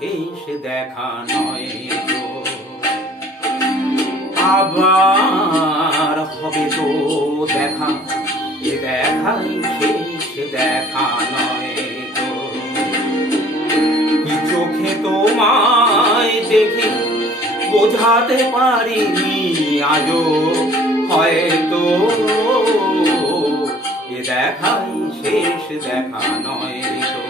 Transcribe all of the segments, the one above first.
শেষ দেখা নয় তো। আবার হবে তো দেখা, এ দেখাই শেষ দেখা নয় তো। কি চোখে তোমায় দেখে বোঝাতে পারিনি আজও, হয়তো এ দেখাই শেষ দেখা নয় তো।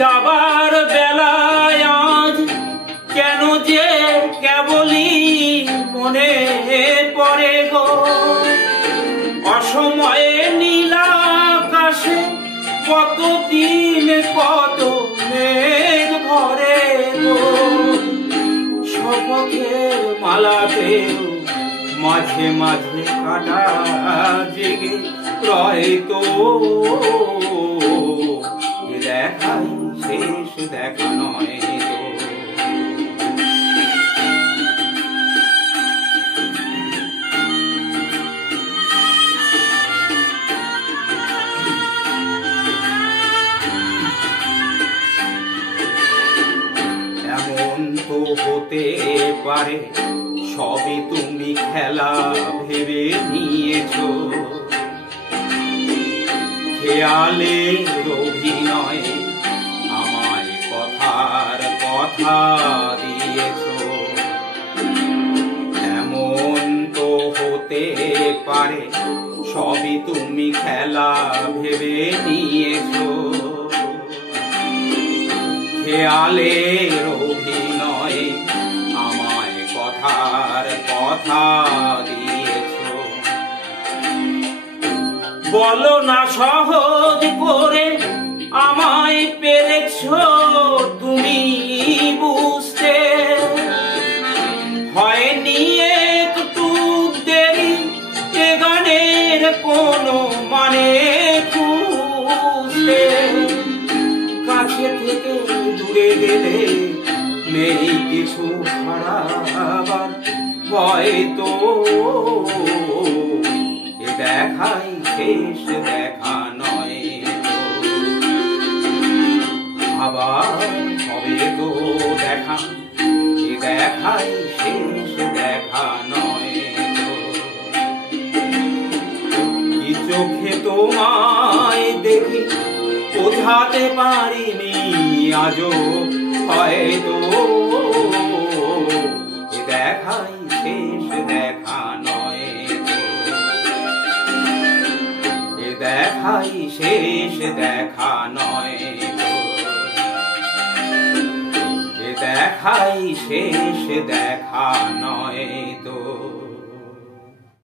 যাবার বেলায় আজ কেন যে কেবলই মনে পড়ে গো, অসময়ে নীল আকাশে কতদিন কত মেঘ ভরে গো। শপথের মালাতেও মাঝে মাঝে কাটা জেগে রয় তো, দেখাই শেষ দেখা নয় তো। এমন তো হতে পারে সবই তুমি খেলা ভেবে নিয়েছো, খেয়ালের অভিনয় আমায় কথার কথা দিয়েছ। এমন তো হতে পারে সবই তুমি খেলা ভেবে নিয়েছ, খেয়ালের অভিনয় আমায় কথার কথা দিয়েছ। বলো না সহজ করে আমায় পেরেছ তুমি বুঝতে, হয়নি একটু দেরি এ গানের কোনো মানে খুঁজতে। কাছে থেকে দূরে গেলে নেই কিছু হারাবার হয়তো, এ দেখাই শেষ দেখা নয় তো। আবার হবে তো দেখা, এ দেখাই শেষ দেখা নয় তো। কি চোখে তোমায় দেখি বোঝাতে পারিনি আজও, হয়তো এ দেখাই শেষ দেখা নয় তো। এ দেখাই শেষ দেখা নয় তো। এ দেখাই শেষ দেখা নয় তো।